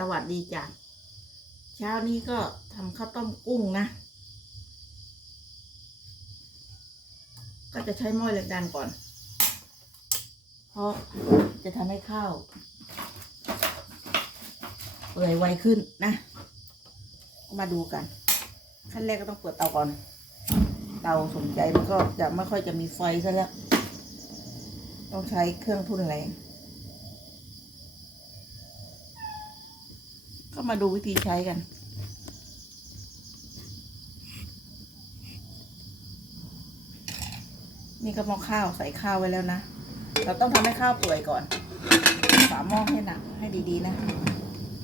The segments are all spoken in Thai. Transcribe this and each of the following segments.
สวัสดีจ้ะ เช้านี้ก็ทำข้าวต้มกุ้งนะ ก็จะใช้หม้อเหล็กดันก่อน เพราะจะทำให้ข้าวเปื่อยไวขึ้นนะ มาดูกัน ขั้นแรกก็ต้องเปิดเตาก่อน เตาสนใจมันก็จะไม่ค่อยจะมีไฟซะแล้ว ต้องใช้เครื่องทุ่นแรง ก็มาดูวิธีใช้กัน นี่ก็หม้อข้าวใส่ข้าวไว้แล้วนะ เราต้องทำให้ข้าวเปื่อยก่อน ฝาหม้อให้หนักให้ดีๆนะ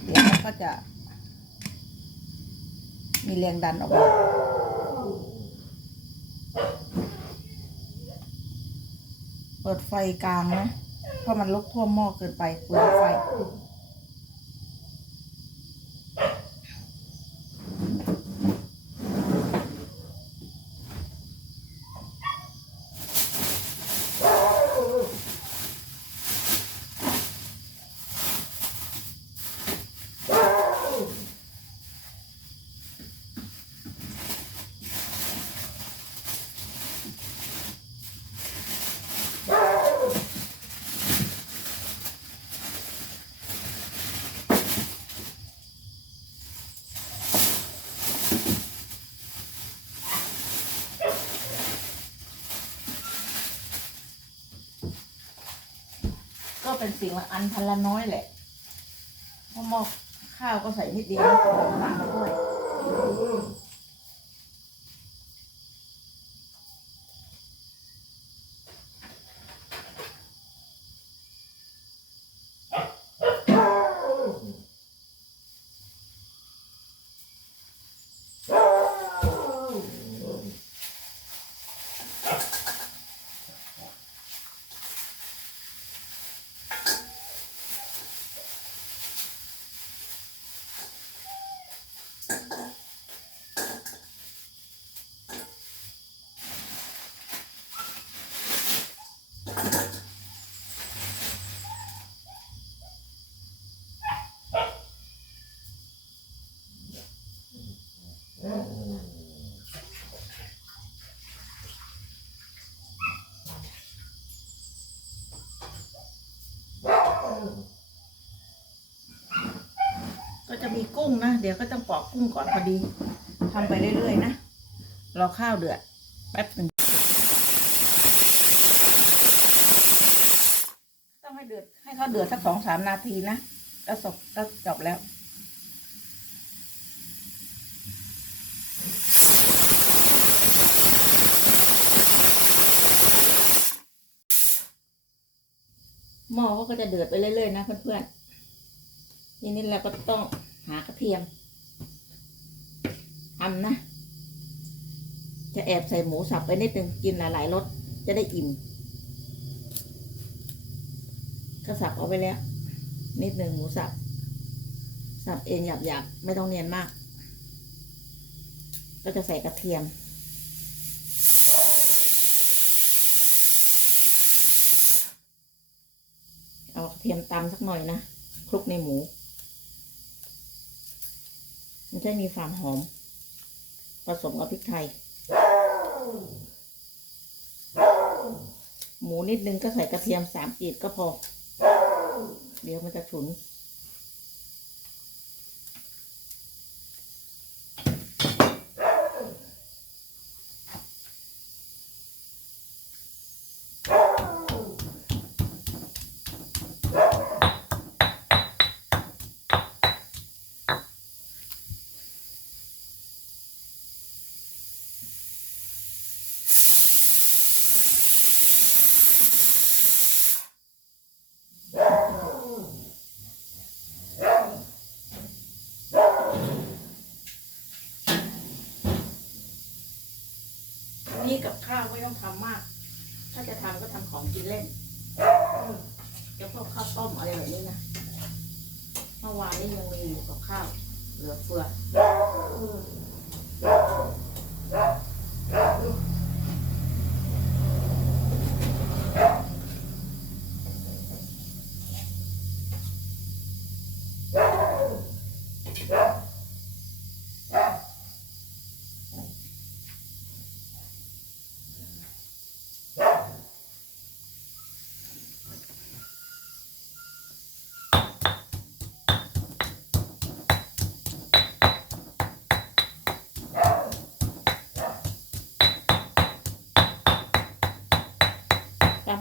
เดี๋ยวมันก็จะ มีแรงดันออกมาเปิดไฟกลางนะ เพราะมันลุกท่วมหม้อเกินไปเปลืองไฟ ก็ เป็นสิ่งละอันพันละน้อยแหละเพราะหม้อข้าวก็ใส่นิดเดียวตามมาด้วย กุ้งนะ เดี๋ยวก็ต้องปอกกุ้งก่อนพอดีทำไปเรื่อยๆนะ รอข้าวเดือดแป๊บหนึ่งต้องให้เดือดให้เขาเดือดสักสองสามนาทีนะก็จบก็จบแล้วหม้อก็จะเดือดไปเรื่อยๆนะเพื่อนๆทีนี้เราก็ต้อง หากระเทียมทำนะ จะแอบใส่หมูสับไปนิดนึงกินหลายๆรสจะได้อิ่มก็สับเอาไปแล้ว นิดหนึ่งหมูสับ สับเองหยาบๆ ไม่ต้องเนียนมาก ก็จะใส่กระเทียม เอากระเทียมตำสักหน่อยนะคลุกในหมู มันจะมีความหอม ผสมกับพริกไทย หมูนิดนึงก็ใส่กระเทียมสามกีดก็พอ เดี๋ยวมันจะฉุน นี่กับข้าวไม่ต้องทำมาก ถ้าจะทำก็ทำของกินเล่นจะพวกข้าวต้มอะไรแบบนี้นะเมื่อวานนี้ยังมีอยู่กับข้าว เหลือเฟือ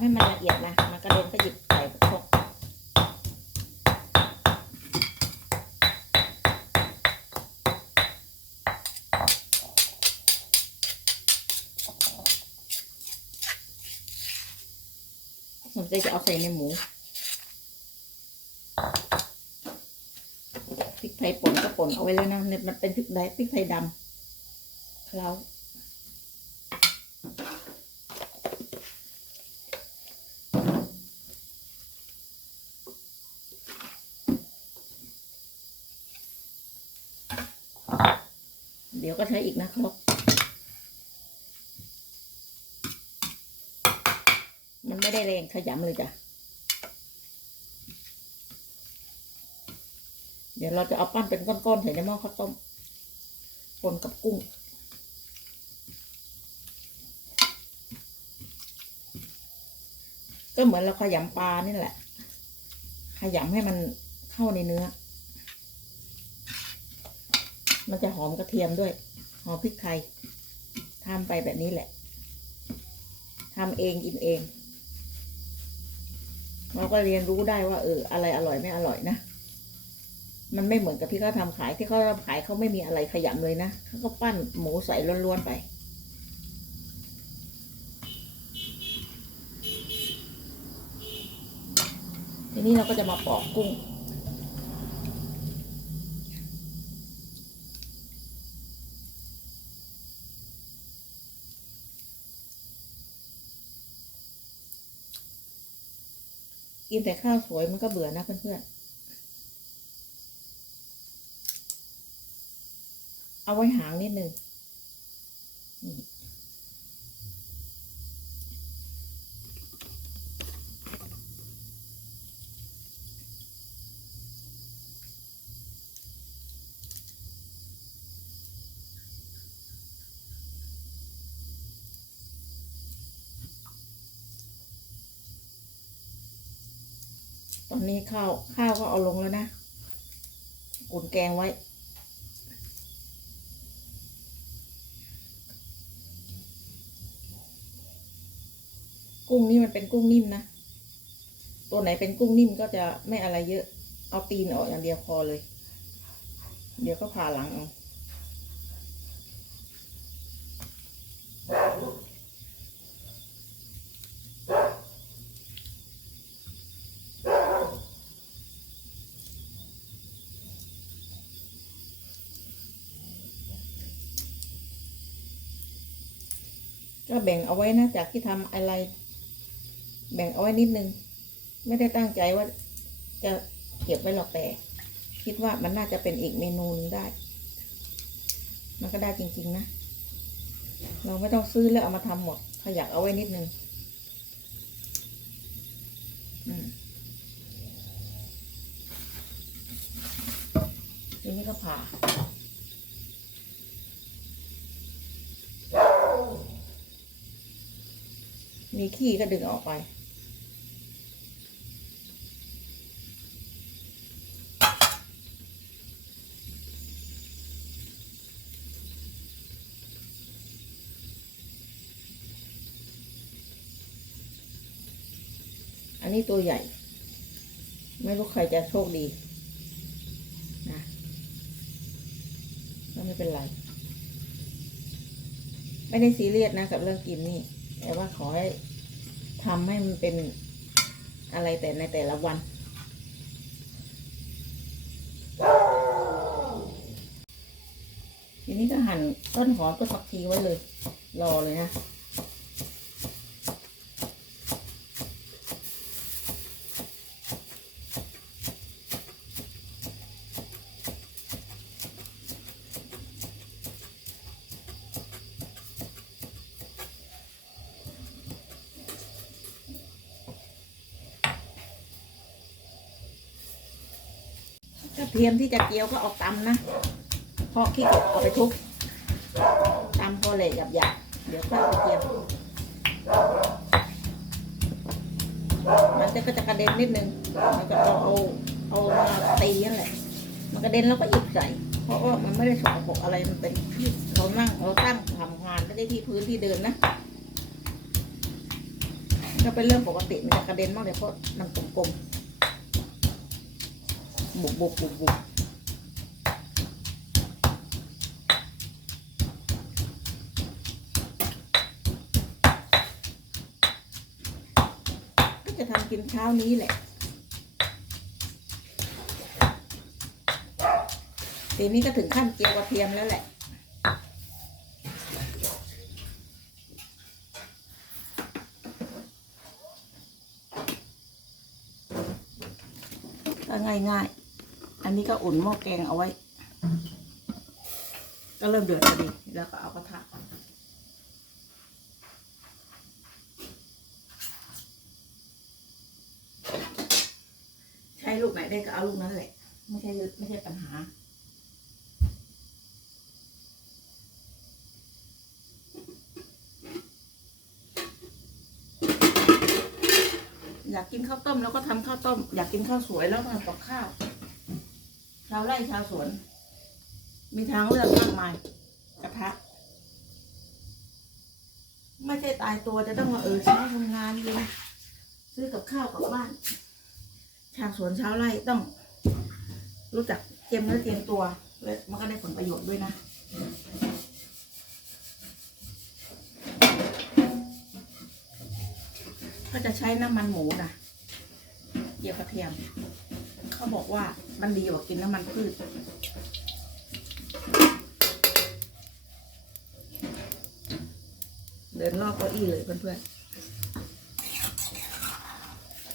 ให้มันละเอียดนะมันกระเด็นก็หยิบใส่พวกสนใจจะเอาใส่ในหมูพริกไทยป่นก็ป่นเอาไว้แล้วนะเนี่ยมันเป็นพริกไทยพริกไทยดำเคล้า เดี๋ยวก็ใช้อีกนะครับมันไม่ได้แรงขยำเลยจ้ะ เดี๋ยวเราจะเอาปั้นเป็นก้อนๆใส่ในหม้อข้าวต้มปนกับกุ้ง ก็เหมือนเราขยำปลานี่แหละ ขยำให้มันเข้าในเนื้อ มันจะหอมกระเทียมด้วย หอมพริกไทยทำไปแบบนี้แหละทำเองกินเอง เราก็เรียนรู้ได้ว่าเอออะไรอร่อยไม่อร่อยนะ มันไม่เหมือนกับที่เขาทำขายที่เขาทำขายเขาไม่มีอะไรขยำเลยนะเขาก็ปั้นหมูใส่ล้วนๆไปทีนี้เราก็จะมาปอกกุ้ง กินแต่ข้าวสวยมันก็เบื่อนะเพื่อนๆ เอาไว้หางนิดนึงนี่ ตอนนี้ข้าวข้าวก็เอาลงแล้วนะอุ่นแกงไว้ กุ้งนี่มันเป็นกุ้งนิ่มนะ ตัวไหนเป็นกุ้งนิ่มก็จะไม่อะไรเยอะ เอาตีนออกอย่างเดียวพอเลย เดี๋ยวก็ผ่าหลังเอา ก็แบ่งเอาไว้นะจากที่ทำอะไร แบ่งเอาไว้นิดนึง ไม่ได้ตั้งใจว่าจะเก็บไว้หรอกแต่ คิดว่ามันน่าจะเป็นอีกเมนูหนึงได้ มันก็ได้จริง ๆ นะ เราไม่ต้องซื้อแล้วเอามาทำหมดขยักเอาไว้นิดนึงอืมทีนี้ก็ผ่า มีขี้ก็ดึงออกไป อันนี้ตัวใหญ่ ไม่รู้ใครจะโชคดีนะก็ไม่เป็นไร ไม่ได้ซีเรียสนะกับเรื่องกินนี่ แต่ว่าขอให้ทำให้มันเป็นอะไรแต่ในแต่ละวัน ทีนี้ก็หั่นต้นหอมกับผักชีไว้เลย รอเลยนะ ทียมที่จะเจียวก็เอาตำนะ เพราะขี้เกียจเอาไปทุบตำพอเลยหยาบๆเดี๋ยวค่อยเอากระเทียมมันจะก็จะกระเด็นนิดนึงมันก็เอาเอาเอามาตีนั่นแหละ มันกระเด็นแล้วก็หยิบใส่ เพราะว่ามันไม่ได้สกปรกอะไรมันเป็นที่เรานั่งเราตั้งทำงานไม่ได้ที่พื้นที่เดินนะก็เป็นเรื่องปกติมันจะกระเด็นมากเลยเพราะมันกลมๆ บุบบุบบุบบุบก็จะทำกินเช้านี้แหละทีนี้ก็ถึงขั้นเจียวกระเทียมแล้วแหละง่ายๆ อันนี้ก็อุ่นหม้อแกงเอาไว้ ก็เริ่มเดือดพอดี แล้วก็เอากระทะใช้ลูกไหนได้ก็เอาลูกนั้นแหละ ไม่ใช่ไม่ใช่ปัญหาอยากกินข้าวต้มแล้วก็ทำข้าวต้ม อยากกินข้าวสวยแล้วก็ทำกับข้าว ชาวไร่ชาวสวน มีทางเลือกมากมาย กระทะ ไม่ใช่ตายตัวจะต้องมาเออเช้าทำงานเลยซื้อกับข้าวกับบ้าน ชาวสวนชาวไร่ต้อง รู้จักเตรียมเนื้อเตรียมตัวและมันก็ได้ผลประโยชน์ด้วยนะก็จะใช้น้ำมันหมูนะเกี่ยวกระเทียม เขาบอกว่ามันดีกว่ากินน้ำมันพืช เดินรอบเก้าอี้เลยเพื่อนๆ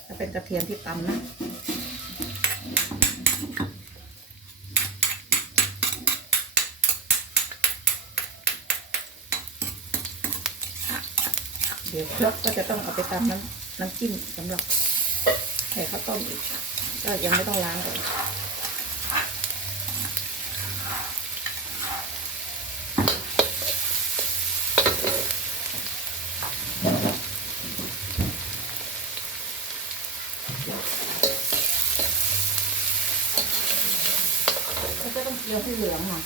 ถ้าเป็นกระเทียมที่ตำนะเดี๋ยวครกก็จะต้องเอาไปตำน้ำน้ำจิ้มสำหรับใส่ข้าวต้มอีก ยังไม่ต้องล้างเลยแล้วก็ต้องเคี่ยวให้เหลืองหน่อย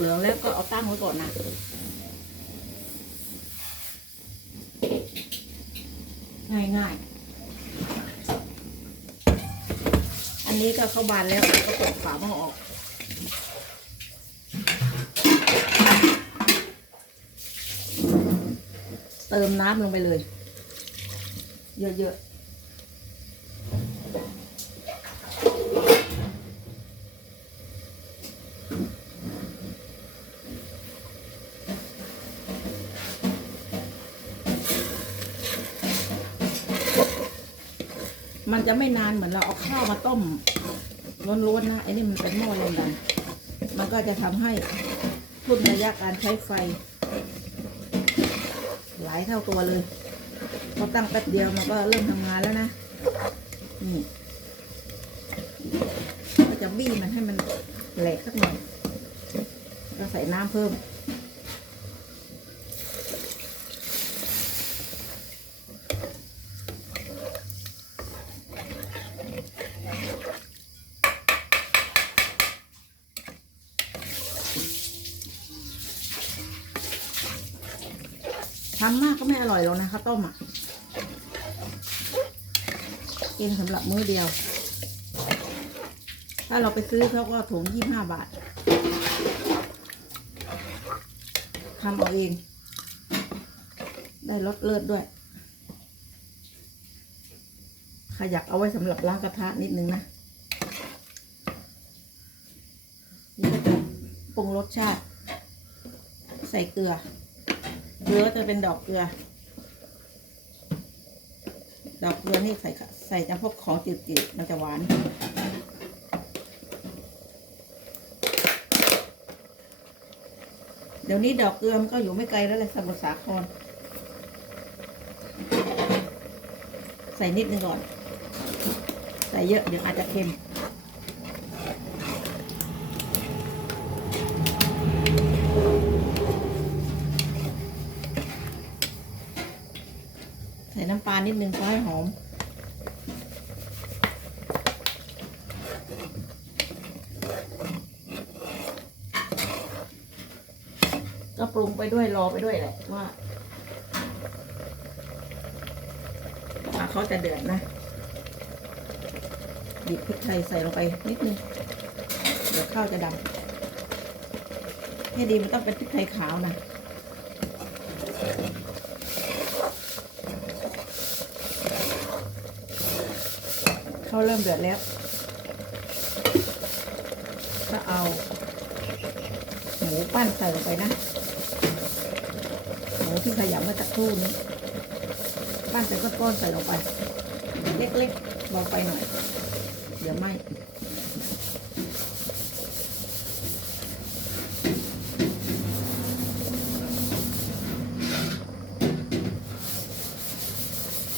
เหลืองแล้วก็เอาตั้งไว้ก่อนนะ ง่ายง่ายอันนี้ก็เข้าบานแล้วก็เปิดฝาหม้อออกเติมน้ำลงไปเลย เยอะๆ จะไม่นานเหมือนเราเอาข้าวมาต้มล้วนๆนะไอ้นี่มันเป็นหม้อแรงดันมันก็จะทำให้ทุนระยะการใช้ไฟ หลายเท่าตัวเลยพอตั้งแป๊บเดียวมันก็เริ่มทำงานแล้วนะนี่ก็จะบี้มันให้มันแหลกสักหน่อยก็ใส่น้ำเพิ่ม ทำมากก็ไม่อ ร่อยหรอกนะข้าวต้มอะ กินสำหรับมื้อเดียว ถ้าเราไปซื้อเขาก็ถุงยี่ห้าบาททำเอาเอง ได้รสเลิศด้วย ขยักเอาไว้สำหรับล้างกระทะนิดนึงนะปรุงรสชาติ ใส่เกลือเกลือจะเป็นดอกเกลือ ดอกเกลือนี่ใส่ใส่จำพวกของจืดๆมันจะหวานเดี๋ยวนี้ดอกเกลือมันก็อยู่ไม่ไกลแล้วเลยสมุทรสาคร ใส่นิดนึงก่อน ใส่เยอะเดี๋ยวอาจจะเค็ม ใส่น้ำปลานิดนึงก็ให้หอม ก็ปรุงไปด้วยรอไปด้วยแหละว่าว่าเขาจะเดือดนะหยิบพริกไทยใส่ลงไปนิดนึง เดี๋ยวข้าวจะดำให้ดีมันต้องเป็นพริกไทยขาวนะ เขาเริ่มเดือดแล้ว ก็เอาหมูปั้นใส่ลงไปนะ หมูที่ขยำเมื่อสักครู่นี้ปั้นเป็นก้อนๆใส่ลงไป เล็กๆลงไปหน่อย เดี๋ยวไหม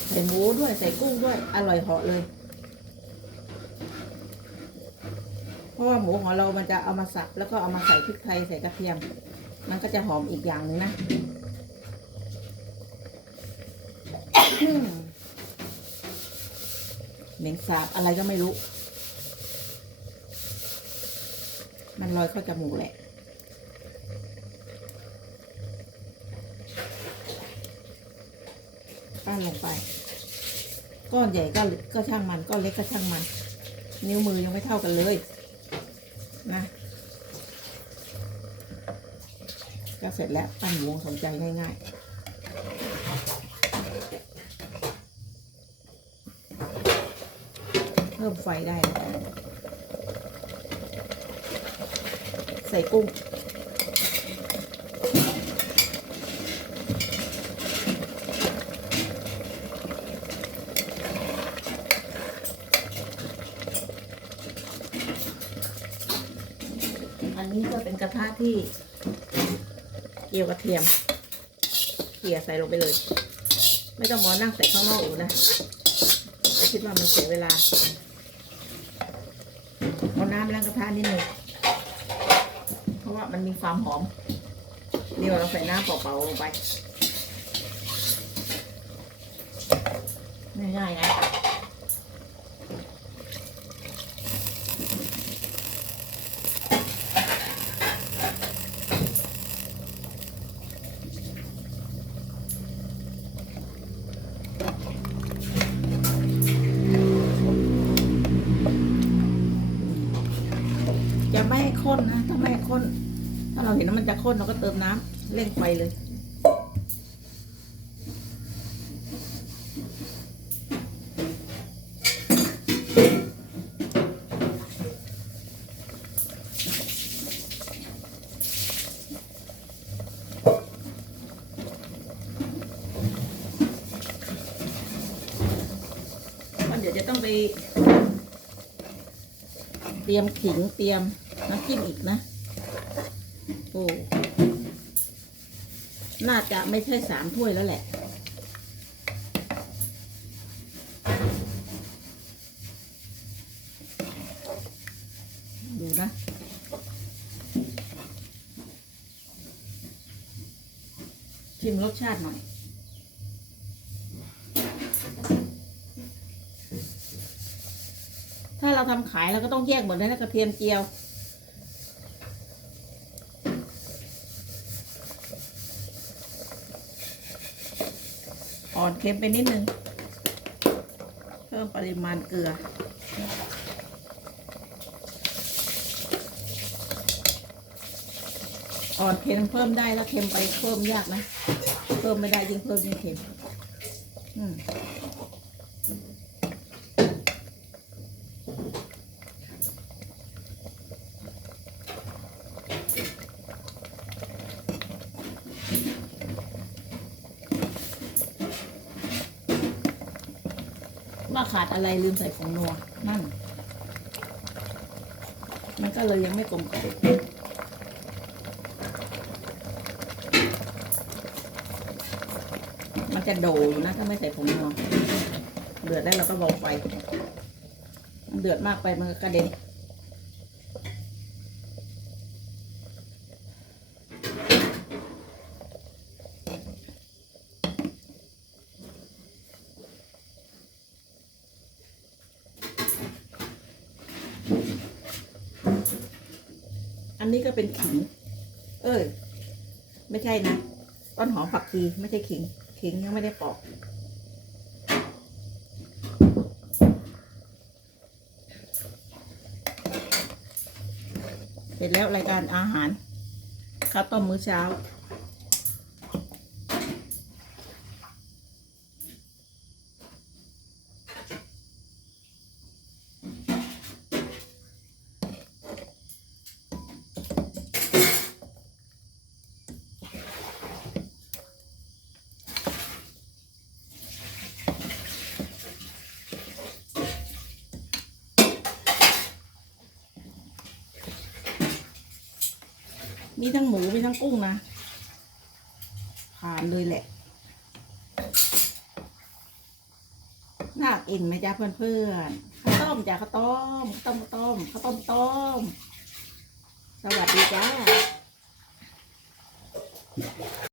ใส่หมูด้วยใส่กุ้งด้วย อร่อยเหาะเลย เพ ราะว่าหมูของเรามันจะเอามาสับ แล้วก็เอามาใส่พริกไทยใส่กระเทียม มันก็จะหอมอีกอย่างหนึ่งนะเหม็นสาบอะไรก็ไม่รู้ มันลอยเข้าจมูกแหละปั้นลงไป ก้อนใหญ่ก็ก็ช่างมันก้อนเล็กก็ช่างมัน นิ้วมือยังไม่เท่ากันเลย นะ ก็ เสร็จแล้วปั้นหมูสนใจง่ายๆ เพิ่มไฟได้ ใส่กุ้งอันนี้ก็เป็นกระทะที่ เกี่ยวกระเทียมเกี่ยใส่ลงไปเลย ไม่ต้องมอนั่งใส่ข้างนอกอยู่นะแต่คิดว่ามันเสียเวลาเอาน้ำล้างกระทะนิดหนึ่งเพราะว่ามันมีความหอมนี่เราใส่น้ำเปล่าๆลงไปง่ายๆนะ ข้นนะถ้าไม่ข้น ถ้าเราเห็นว่ามันจะข้นเราก็เติมน้ำเร่งไฟเลยมันเดี๋ยวจะต้องไป เตรียมขิงเตรียม จิ้มอีกนะ โอ้น่าจะไม่ใช่สามถ้วยแล้วแหละดูนะชิมรสชาติหน่อย ถ้าเราทำขายเราก็ต้องแยกหมดเลยนะกระเทียมเจียว อ่อน เค็มไปนิดนึง เพิ่มปริมาณเกลือ อ่อนเค็มเพิ่มได้แล้วเค็มไปเพิ่มยากนะ เพิ่มไม่ได้ยิ่งเพิ่มยิ่งเค็ม อืม อะไรลืมใส่ของนัวนั่น มันก็เลยยังไม่กลมกล่อมมันจะโดอยู่นะถ้าไม่ใส่ผงนัวเดือดได้เราก็เบาไฟ เดือดมากไปมันก็กระเด็น ก็เป็นขิง เอ้ย ไม่ใช่นะ ต้นหอมผักชีไม่ใช่ขิง ขิงยังไม่ได้ปอก เสร็จแล้วรายการอาหารข้าวต้มมื้อเช้า มีทั้งหมูมีทั้งกุ้งนะ ผ่านเลยแหละน่ากินไหมจ๊ะเพื่อนๆข้าวต้มจ้ะข้าวต้มข้าวต้มข้าวต้มข้าวต้มต้ม สวัสดีจ้า